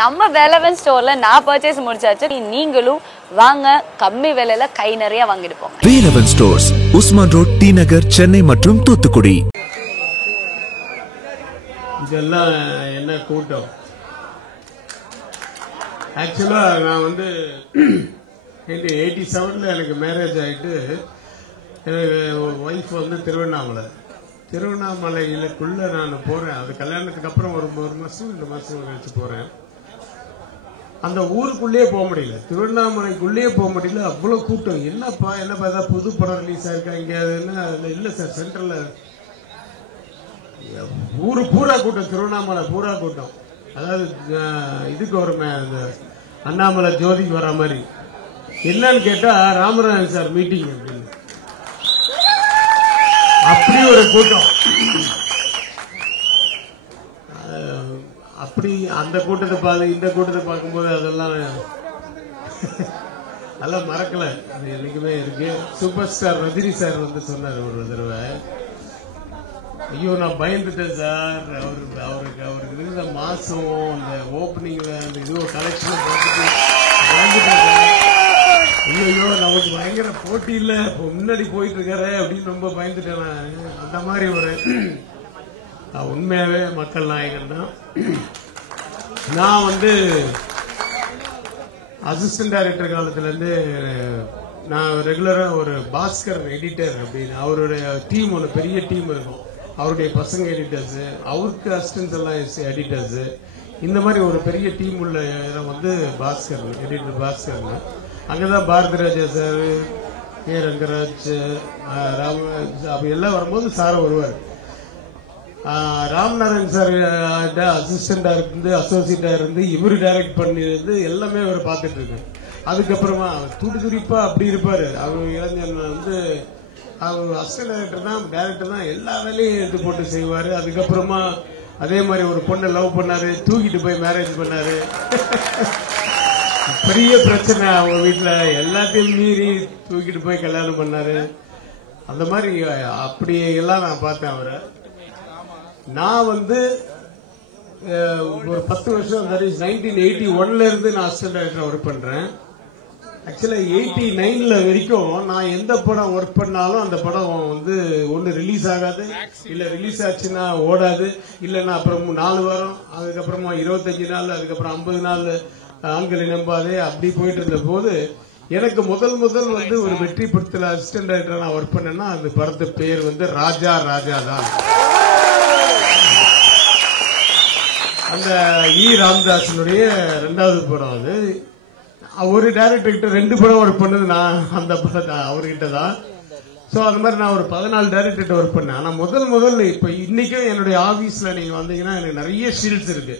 நம்ம வேலவன் ஸ்டோர்ல நான் பர்ச்சேஸ் முடிச்சாச்சு. நீங்களும் வாங்க, கம்மி விலையில கை நிறைய வாங்கிட்டு போங்க. Velavan stores, Usman road, T Nagar, Chennai மற்றும் தூத்துக்குடி. இதெல்லாம் என்ன கூட்டம்? ஆக்சுவலா நான் வந்து 87ல் எனக்கு மேரேஜ் ஆகிட்டு எனக்கு ஒய்ஃப் வந்து திருவண்ணாமலைக்குள்ள நான் போறேன். அது கல்யாணத்துக்கு அப்புறம் ஒரு மாசம் 2 மாசம் கழிச்சு போறேன். அந்த ஊருக்குள்ளேயே போக முடியல, திருவண்ணாமலைக்குள்ளேயே போக முடியல. அவ்வளவு கூட்டம். என்னப்பா ஏதாவது புது படம் ரிலீஸ் ஆயிருக்கா இங்க? இல்ல சார், சென்ட்ரல்ல ஊரு பூரா கூட்டம், திருவண்ணாமலை பூரா கூட்டம். அதாவது இதுக்கு வருமே, அந்த அண்ணாமலை ஜோதிக்கு வர மாதிரி. என்னன்னு கேட்டா ராமராஜன் சார் மீட்டிங் அப்படின்னு, அப்படி ஒரு கூட்டம். அப்படி அந்த கூட்டத்தை பார்த்து இந்த கூட்டத்தை பார்க்கும்போது அதெல்லாம் மறக்கல. அது என்னைக்குமே இருக்கு. சூப்பர் ஸ்டார் ரஜினி சார் வந்து சொன்னார் ஒரு தடவை, ஐயோ நான் பயந்துட்டேன் சார், அவருக்கு இருந்த மாசம் அந்த ஓப்பனிங்ல அந்த இது கலெக்ஷன் பார்த்துட்டு பயந்துட்டேன் சார். ஐயோ நமக்கு பயங்கர போட்டி இல்ல, முன்னாடி போயிட்டு இருக்காரு அப்படின்னு ரொம்ப பயந்துட்டேன். அந்த மாதிரி ஒரு உண்மையாவே மக்கள் நாயகன் தான். நான் வந்து அசிஸ்டன்ட் டைரக்டர் காலத்துல இருந்து நான் ரெகுலரா ஒரு பாஸ்கர் எடிட்டர் அப்படின்னு அவருடைய டீம், ஒரு பெரிய டீம் இருக்கும். அவருடைய பசங்க எடிட்டர்ஸ், அவருக்கு அசிஸ்டன்ஸ் எல்லாம் எடிட்டர்ஸ், இந்த மாதிரி ஒரு பெரிய டீம் உள்ள இடம் வந்து பாஸ்கர் எடிட்டர். பாஸ்கர் அங்கதான் பாரதிராஜா சார், கே ரங்கராஜ், ராமராஜ் அப்படி எல்லாம் வரும்போது சார் வருவார். ராம்நாராயண் சார் அசிஸ்டண்டா இருந்து, அசோசியேட்டா இருந்து, இவரு டைரக்ட் பண்ணிருந்து எல்லாமே அவர் பார்த்துட்டு இருக்கு. அதுக்கப்புறமா துடிதுடிப்பா அப்படி இருப்பாரு. அவர் இளைஞன் வந்து அவர் அசிஸ்டன்ட் டைரக்டர் தான் எல்லா வேலையும் எடுத்து போட்டு செய்வாரு. அதுக்கப்புறமா அதே மாதிரி ஒரு பொண்ணை லவ் பண்ணாரு, தூக்கிட்டு போய் மேரேஜ் பண்ணாரு. பெரிய பிரச்சனை அவங்க வீட்டுல, எல்லாத்தையும் மீறி தூக்கிட்டு போய் கல்யாணம் பண்ணாரு. அந்த மாதிரி அப்படி எல்லாம் நான் பார்த்தேன் அவரை. நான் வந்து ஒரு 10 வருஷம், 1981ல இருந்து நான் அசிஸ்டன்ட் டைரக்டர் ஒர்க் பண்றேன். ஆக்சுவலா 89ல வரைக்கும் நான் எந்த படம் ஒர்க் பண்ணாலும் அந்த படம் வந்து ஒன்னு ரிலீஸ் ஆகாது, இல்ல ரிலீஸ் ஆச்சுன்னா ஓடாது, இல்லன்னா அப்புறம் 4 வாரம், அதுக்கப்புறமா 25 நாள், அதுக்கப்புறம் 50 நாள் ஆண்களை நம்பாதே அப்படி போயிட்டு இருந்த போது எனக்கு முதல் வந்து ஒரு வெற்றி படத்துல அசிஸ்டன்ட் டைரக்டர் நான் ஒர்க் பண்ணேன்னா அந்த படத்து பேர் வந்து ராஜா தான். அந்த ராமதாசனுடைய 2வது படம். அது ஒரு டைரக்டர் 2 படம் ஒர்க் பண்ணது நான் அந்த படத்தை அவர்கிட்ட தான். சோ அந்த மாதிரி நான் ஒரு 14 டைரக்டர் ஒர்க் பண்ணேன். ஆனா முதல் இப்ப இன்னைக்கும் என்னுடைய ஆபீஸ்ல நீங்க வந்தீங்கன்னா எனக்கு நிறைய ஷீல்ட்ஸ் இருக்கு.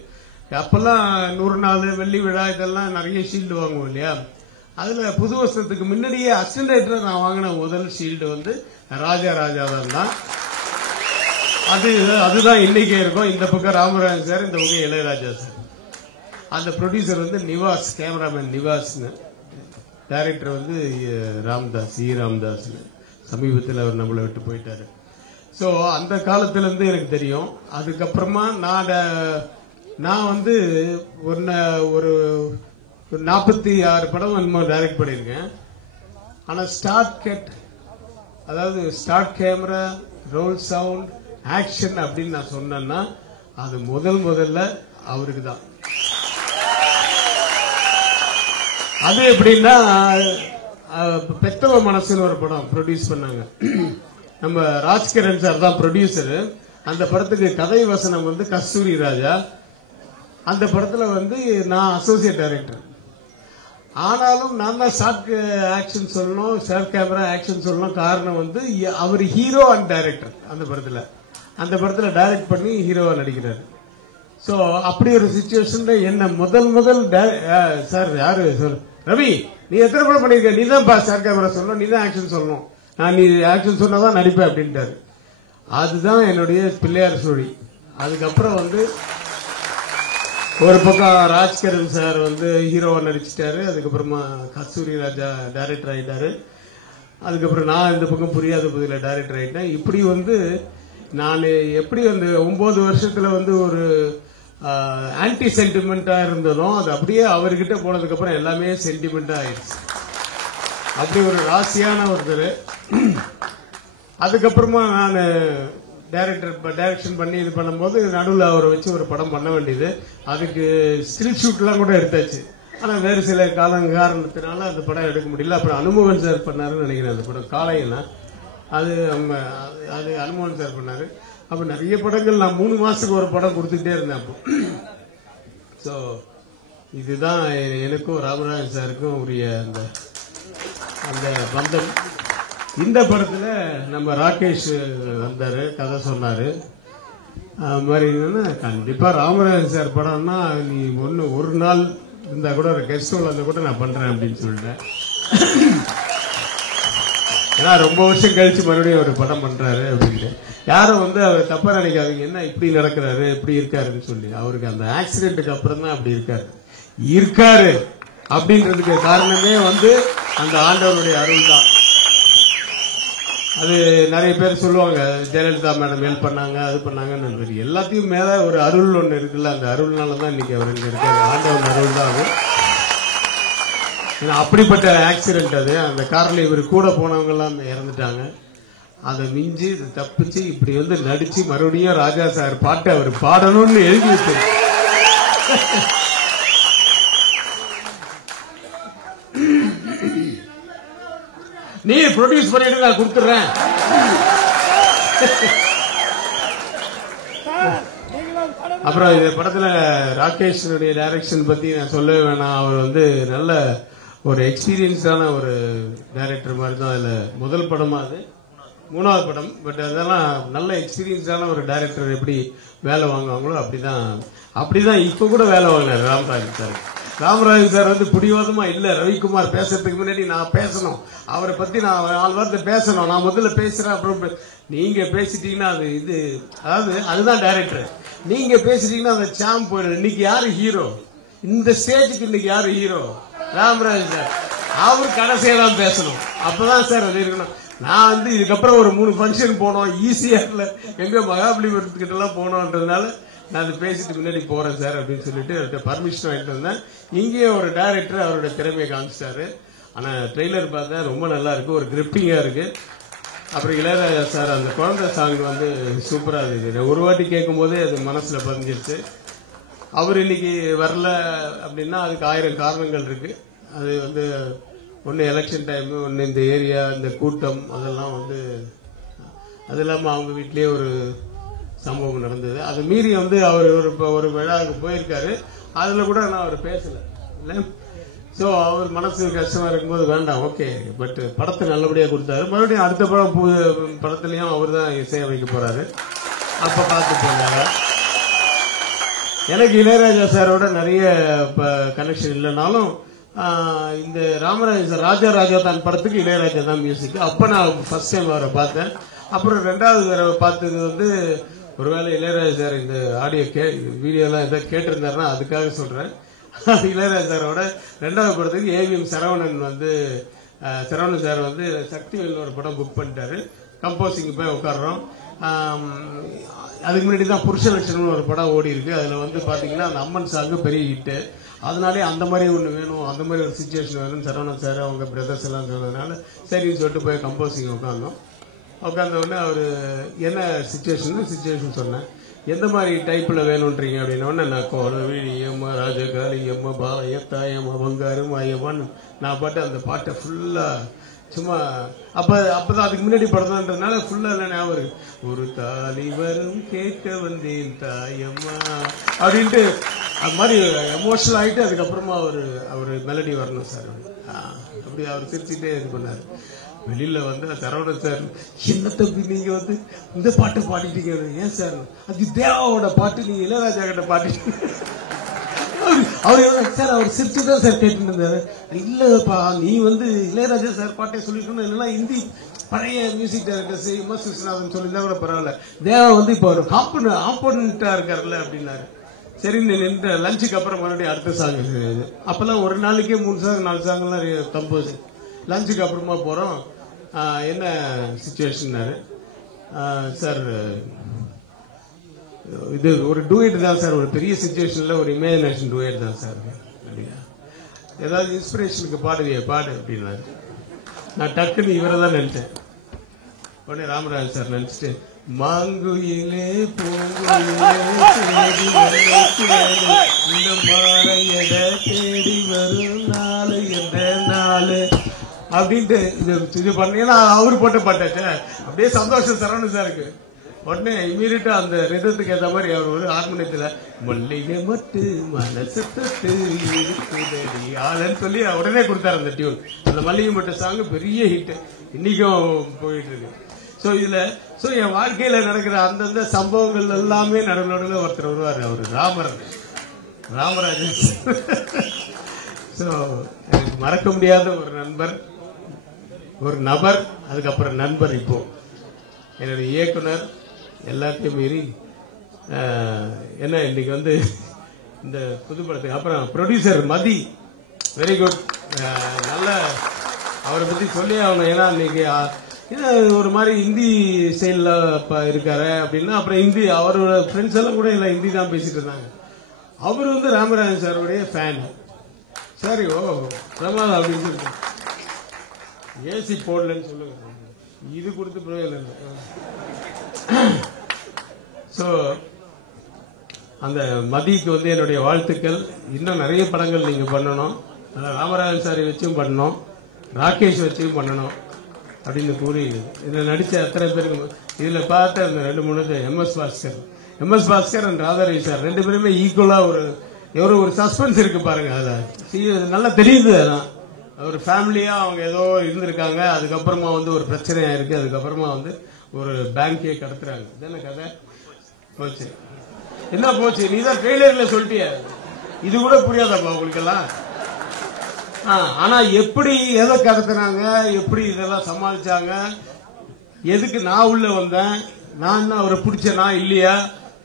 அப்பெல்லாம் 100 நாள் வெள்ளி விழா இதெல்லாம் நிறைய ஷீல்டு வாங்குவோம் இல்லையா? அதுல புது வருஷத்துக்கு முன்னாடியே அசிஸ்டன்ட் டைரக்டர் நான் வாங்கின முதல் ஷீல்டு வந்து ராஜா தான். அதுதான் இன்னைக்கே இருக்கும். இந்த பக்கம் ராமராஜன் சார், இந்த பக்கம் இளையராஜா சார். அந்த ப்ரொடியூசர் வந்து நிவாஸ், கேமராமேன் நிவாஸ், டைரக்டர் வந்து ராமதாஸ். சமீபத்தில் அவர் நம்மளை விட்டு போயிட்டாரு. சோ அந்த காலத்துல இருந்து எனக்கு தெரியும். அதுக்கப்புறமா நான் வந்து ஒரு 46 படம் என்னமோ டைரக்ட் பண்ணிருக்கேன். ஆனா start camera, roll sound, action அப்படின்னு நான் சொன்னேன்னா அது முதல்ல அவருக்கு தான். அது எப்படின்னா பெத்தவ மனசுன்னு ஒரு படம் ப்ரொடியூஸ் பண்ணாங்க. நம்ம ராஜ்கிரண் சார் தான் ப்ரொடியூசர். அந்த படத்துக்கு கதை வசனம் வந்து கஸ்தூரி ராஜா. அந்த படத்துல வந்து நான் அசோசியேட் டைரக்டர். ஆனாலும் நான் தான் ஷார்ட் ஆக்ஷன் சொல்லணும், ஷார்ட் கேமரா ஆக்ஷன் சொல்லணும். காரணம் வந்து அவர் ஹீரோ அண்ட் டைரக்டர். அந்த படத்துல டைரக்ட் பண்ணி ஹீரோவா நடிக்கிறாரு. சோ அப்படி ஒரு சிச்சுவேஷன்ல என்ன முதல் சார் யாரு சார், ரவி நீ எத்தனை படம் பண்ணிருக்க, நீ தான் ஷார்ட் கேமரா சொல்லணும், நீ தான் ஆக்ஷன் சொல்லணும், நீ ஆக்ஷன் சொன்னாதான் நடிப்பேன் அப்படின்ட்டாரு. அதுதான் என்னுடைய பிள்ளையார் சுழி. அதுக்கப்புறம் வந்து ஒரு பக்கம் ராஜ்கிரண் சார் வந்து ஹீரோவா நடிச்சிட்டாரு. அதுக்கப்புறமா கஸ்தூரி ராஜா டைரக்டர் ஆயிட்டாரு. அதுக்கப்புறம் நான் இந்த பக்கம் புரியாத பகுதியில் டைரக்டர் ஆயிட்டேன். இப்படி வந்து நான் எப்படி அந்த 9 வருஷத்துல வந்து ஒரு ஆன்டி சென்டிமெண்டா இருந்ததும் அது அப்படியே அவர்கிட்ட போனதுக்கு அப்புறம் எல்லாமே சென்டிமெண்டா ஆயிடுச்சு. அப்படி ஒரு ராசியான ஒருத்தர். அதுக்கப்புறமா நான் டைரக்ஷன் பண்ணி இது பண்ணும்போது நடுவில் அவரை வச்சு ஒரு படம் பண்ண வேண்டியது. அதுக்கு ஸ்டில் ஷூட்லாம் கூட எடுத்தாச்சு. ஆனா வேறு சில காரணத்தினால அந்த படம் எடுக்க முடியல. அப்புறம் அனுமோகன் சார் பண்ணாருன்னு நினைக்கிறேன் அந்த படம் காளையனா. அது அனுமோகன் சார் பண்ணாரு. அப்ப நிறைய படங்கள் நான் 3 மாசத்துக்கு ஒரு படம் கொடுத்துட்டே இருந்தேன். அப்போ ஸோ இதுதான் எனக்கும் ராமராஜன் சாருக்கும் உரிய அந்த பந்தம். இந்த படத்துல நம்ம ராகேஷ் வந்தாரு, கதை சொன்னாரு. மாதிரி கண்டிப்பா ராமராஜன் சார் படம்னா நீ ஒரு நாள் இருந்தா கூட ஒரு கெஸ்ட் ரோல் அந்த கூட நான் பண்றேன் அப்படின்னு சொல்லிட்டேன். ஏன்னா ரொம்ப வருஷம் கழிச்சு மறுபடியும் ஒரு படம் பண்றாரு அப்படின்ட்டு யாரும் அவர் தப்பா நினைக்காதீங்க. என்ன இப்படி நடக்கிறாரு இப்படி இருக்காருன்னு சொல்லி. அவருக்கு அந்த ஆக்சிடென்ட்டுக்கு அப்புறம் தான் அப்படி இருக்காரு அப்படின்றதுக்கு காரணமே அந்த ஆண்டவருடைய அருள் தான். அது நிறைய பேர் சொல்லுவாங்க ஜெயலலிதா மேடம் ஹெல்ப் பண்ணாங்க அது பண்ணாங்கன்னு. எல்லாத்தையும் மேல ஒரு அருள் ஒண்ணு இருக்குல்ல, அந்த அருள்னாலதான் இன்னைக்கு அவர் இங்க இருக்காரு. ஆண்டவன் அருள் தான் அது. அப்படிப்பட்ட ஆக்சிடென்ட் அது. அந்த கார்ல இவர் கூட போனவங்க எல்லாம் இறந்துட்டாங்க. அதை மிஞ்சி தப்பிச்சு இப்படி நடிச்சு மறுபடியும் ராஜா சார் பாட்டு அவர் பாடணும்னு எழுதி வச்சு நீ ப்ரொடியூஸ் பண்ணிட்டு நான் கொடுத்துறேன். அப்புறம் இந்த படத்துல ராகேஷனுடைய டைரக்ஷன் பத்தி நான் சொல்லவே வேணாம். அவர் நல்ல ஒரு எக்ஸ்பீரியன்ஸான ஒரு டைரக்டர் மாதிரி தான். அதுல முதல் படமா அது 3வது படம். பட் அதெல்லாம் நல்ல எக்ஸ்பீரியன்ஸான ஒரு டைரக்டர் எப்படி வேலை வாங்குவாங்களோ அப்படிதான் இப்ப கூட வேலை வாங்கினார் ராமராஜன் சார். ராமராஜன் சார் பிடிவாதமா இல்ல ரவிக்குமார் பேசுறதுக்கு முன்னாடி நான் பேசணும், அவரை பத்தி நான் 4 வார்த்தை பேசணும், நான் முதல்ல பேசுறேன், அப்புறம் நீங்க பேசிட்டீங்கன்னா அதாவது அதுதான் டைரக்டர். நீங்க பேசிட்டீங்கன்னா அந்த சாம் போயிடும். இன்னைக்கு யாரு ஹீரோ? இந்த ஸ்டேஜுக்கு இன்னைக்கு யாரு ஹீரோ? ராமராஜன் சார். அவர் கடைசியா தான் பேசணும். அப்பதான் சார் அது இருக்கணும். நான் இதுக்கப்புறம் ஒரு 3 ஃபங்க்ஷன் போனோம், ஈஸியார்ல எங்க மகாபலிபுரத்துக்கிட்ட எல்லாம் போனோன்றதுனால நான் அது பேசிட்டு முன்னாடி போறேன் சார் அப்படின்னு சொல்லிட்டு அவர்கிட்ட பர்மிஷன் வாங்கிட்டு வந்தேன். இங்கேயும் ஒரு டைரக்டர் அவரோட திறமையை காமிச்சிட்டாரு. ஆனா ட்ரெய்லர் பார்த்தா ரொம்ப நல்லா இருக்கு, ஒரு கிரிப்டிங்கா இருக்கு. அப்புறம் இளையராஜா சார் அந்த குழந்தை சாங் சூப்பரா இருக்கு. ஒரு வாட்டி கேட்கும் போதே அது மனசுல பதிஞ்சிருச்சு. அவர் இன்னைக்கு வரல அப்படின்னா அதுக்கு 1000 காரணங்கள் இருக்கு. அது ஒன்னு எலெக்ஷன் டைம், ஒன்னு இந்த ஏரியா இந்த கூட்டம், அதெல்லாம் அது இல்லாம அவங்க வீட்லயே ஒரு சம்பவம் நடந்தது. அது மீறி அவர் ஒரு விழாவுக்கு போயிருக்காரு. அதுல கூட நான் அவர் பேசல. சோ அவர் மனசு கஷ்டமா இருக்கும்போது வேண்டாம் ஓகே. பட் படத்தை நல்லபடியா கொடுத்தாரு. மறுபடியும் அடுத்த படத்துலயும் அவர் தான் இசையமைக்க போறாரு. அப்ப பார்த்து போனாங்க. எனக்கு இளையராஜா சாரோட நிறைய கனெக்ஷன் இல்லைனாலும் இந்த ராமராஜன் சார் ராஜா தான் படத்துக்கு இளையராஜா தான் மியூசிக். அப்ப நான் ஃபர்ஸ்ட் டைம் அவரை பார்த்தேன். அப்புறம் 2வது தடவை பார்த்தது ஒருவேளை இளையராஜா சார் இந்த ஆடியோ வீடியோ எல்லாம் ஏதாவது கேட்டிருந்தாருன்னா அதுக்காக சொல்றேன். இளையராஜா சாரோட 2வது படத்துக்கு ஏவிஎம் சரவணன் சரவணன் சார் சக்திவேல் ஒரு படம் புக் பண்ணிட்டாரு. கம்போசிங் போய் உட்காடுறோம். அதுக்கு முன்னாடி தான் புருஷலட்சணம் ஒரு படம் ஓடி இருக்கு. அதுல பாத்தீங்கன்னா அந்த அம்மன் சாங்கு பெரிய ஹிட்டு. அதனாலே அந்த மாதிரி ஒண்ணு வேணும், அந்த மாதிரி ஒரு சிச்சுவேஷன் வேணும். சரவணன் சார் அவங்க பிரதர்ஸ் எல்லாம் சொன்னதுனால சரின்னு சொல்லிட்டு போய் கம்போசிங் உட்காந்தோம். உட்காந்த உடனே அவரு என்ன சிச்சுவேஷன் சொன்னேன். எந்த மாதிரி டைப்ல வேணும்ன்றீங்க அப்படின்னா நான் கோலவிழியம்மா ராஜகாளியம்மா பாயத்தாயம்மா பங்காரும் ஐயம்மான்னு நான் பாட்டு அந்த பாட்டை ஃபுல்லா சும்மா அப்பதான் அதுக்கு முன்னாடி படம்ன்றதுனால ஃபுல்லா இல்ல ஞாபகம். ஒரு தாலி வரும் கேட்க வந்தேன் தாயம்மா அப்படின்ட்டு அது மாதிரி எமோஷனல் ஆயிட்டு அதுக்கப்புறமா அவரு மெலடி வரணும் சார். அப்படி அவர் சிரிச்சுட்டே இது பண்ணாரு. வெளியில சரவணன் சார் என்ன தம்பி நீங்க இந்த பாட்டை பாடிட்டீங்க. ஏன் சார் அது தேவாவோட பாட்டு, நீங்க இளையராஜா கிட்ட பாடிட்டீங்க. அவர் சார் அவர் சிரிச்சுதான் சார் கேட்டு இருந்தாரு. இல்லப்பா நீ இளையராஜா சார் பாட்டை சொல்லிட்டு இல்லைன்னா ஹிந்தி பழைய மியூசிக் டைரக்டர்ஸ் எம்.எஸ். விஸ்வநாதன் சொல்லியிருந்தா கூட பரவாயில்ல. தேவா இப்ப ஒரு காம்பனண்டா இருக்காருல்ல அப்படின்னாரு. சரி நின்று லஞ்சுக்கு அப்புறம் மறுபடியும் அடுத்த சாங். அப்பெல்லாம் ஒரு நாளைக்கே 3 சாங் 4 சாங் எல்லாம் கம்போஸ். லஞ்சுக்கு அப்புறமா போறோம். என்ன சிச்சுவேஷன் சார் இது ஒரு டூயட் தான் சார், ஒரு பெரிய சுச்சுவேஷன்ல ஒரு இமேஜினேஷன் டூயட் தான் சார். ஏதாவது இன்ஸ்பிரேஷனுக்கு பாடுவிய பாடு அப்படின்னாரு. நான் டக்குன்னு இவரை தான் நினைச்சேன். உடனே ராமராஜ் சார் நினைச்சிட்டு, மாங்குயிலே பூங்குயிலே இந்த மாலையட தேடி வரும் நாளை என்ற நாளு அப்படின்ட்டு இது பண்ணீங்கன்னா அவரு போட்ட பாட்டாச்சே, அப்படியே சந்தோஷம் சரவணன் சாருக்கு. உடனே இமீடியட்டா அந்த ரிதத்துக்கு ஏற்ற மாதிரி அவர் ஒரு ஹார்மோனியத்துல மல்லிகை மட்டு மனசத்து ஆளுன்னு சொல்லி உடனே கொடுத்தாரு அந்த டியூன். அந்த மல்லிகை மட்டு சாங் பெரிய ஹிட், இன்னைக்கும் போயிட்டு இருக்கு. சோ இதுல என் வாழ்க்கையில நடக்கிற அந்தந்த சம்பவங்கள் எல்லாமே நடுநடுல ஒருத்தர் வருவாரு, அவரு ராமராஜன். சோ எனக்கு மறக்க முடியாத ஒரு நண்பர், ஒரு நபர், அதுக்கப்புறம் நண்பர். இப்போ என்னுடைய இயக்குனர் எல்லாத்தையும் மீறி என்ன இன்னைக்கு வந்து இந்த புதுப்படத்துக்கு அப்புறம் ப்ரொடியூசர் மதி, வெரி குட். நல்ல அவரை பத்தி சொல்லி ஆகணும். ஏன்னா இன்னைக்கு ஒரு மாதிரி ஹிந்தி ஸ்டைல்ல இருக்காரு அப்படின்னா, அப்புறம் ஹிந்தி அவரோட ஃப்ரெண்ட்ஸ் எல்லாம் கூட இல்லை ஹிந்தி தான் பேசிட்டு இருந்தாங்க. அவர் வந்து ராமராஜன் சாருடைய ஃபேன். சரி, ஓ பிரமாதம் அப்படின்னு சொல்லிட்டு ஏசி போடலன்னு சொல்லுங்க, இது கொடுத்து பிரயோஜனம் இல்லை. சோ அந்த மதிக்கு வந்து என்னுடைய வாழ்த்துக்கள். இன்னும் நிறைய படங்கள் நீங்க பண்ணணும், ராமராஜன் சாரை வச்சும் பண்ணணும், ராகேஷ் வச்சும் பண்ணணும் அப்படின்னு கூறி இதுல நடிச்ச அத்தனை பேருக்கு, இதுல பார்த்த 2-3 MS Bhaskar and Radharavi sir 2 பேருமே ஈக்குவலா ஒரு சஸ்பென்ஸ் இருக்கு பாருங்க. அதுல நல்லா தெரியுது. அதான் ஒரு ஃபேமிலியா அவங்க ஏதோ இருந்திருக்காங்க, அதுக்கப்புறமா வந்து ஒரு பிரச்சனையா இருக்கு, அதுக்கப்புறமா வந்து ஒரு பேங்கே கடத்துறாங்க. இதான கதை போச்சு. என்ன போச்சு, நீ தான் ட்ரெய்லர்ல சொல்லிட்டிய, இது கூட புரியாதப்பா உங்களுக்கு எல்லாம். ஆனா எப்படி எதை கடத்தினாங்க, எப்படி இதெல்லாம் சமாளிச்சாங்க, எதுக்கு நான் உள்ள வந்தேன், நான் அவரை பிடிச்சனா இல்லையா,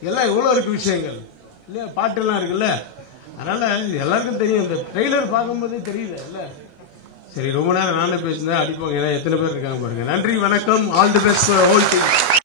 எல்லாம் எவ்வளவு இருக்கு விஷயங்கள் இல்லையா, பாட்டு எல்லாம் இருக்குல்ல. அதனால எல்லாருக்கும் தெரியும், இந்த ட்ரெய்லர் பார்க்கும்போதே தெரியுது இல்ல. சரி, ரொம்ப நேரம் நானே பேசினேன், அடிப்பாங்க. எத்தனை பேர் இருக்காங்க பாருங்க. நன்றி, வணக்கம், all the best for whole team.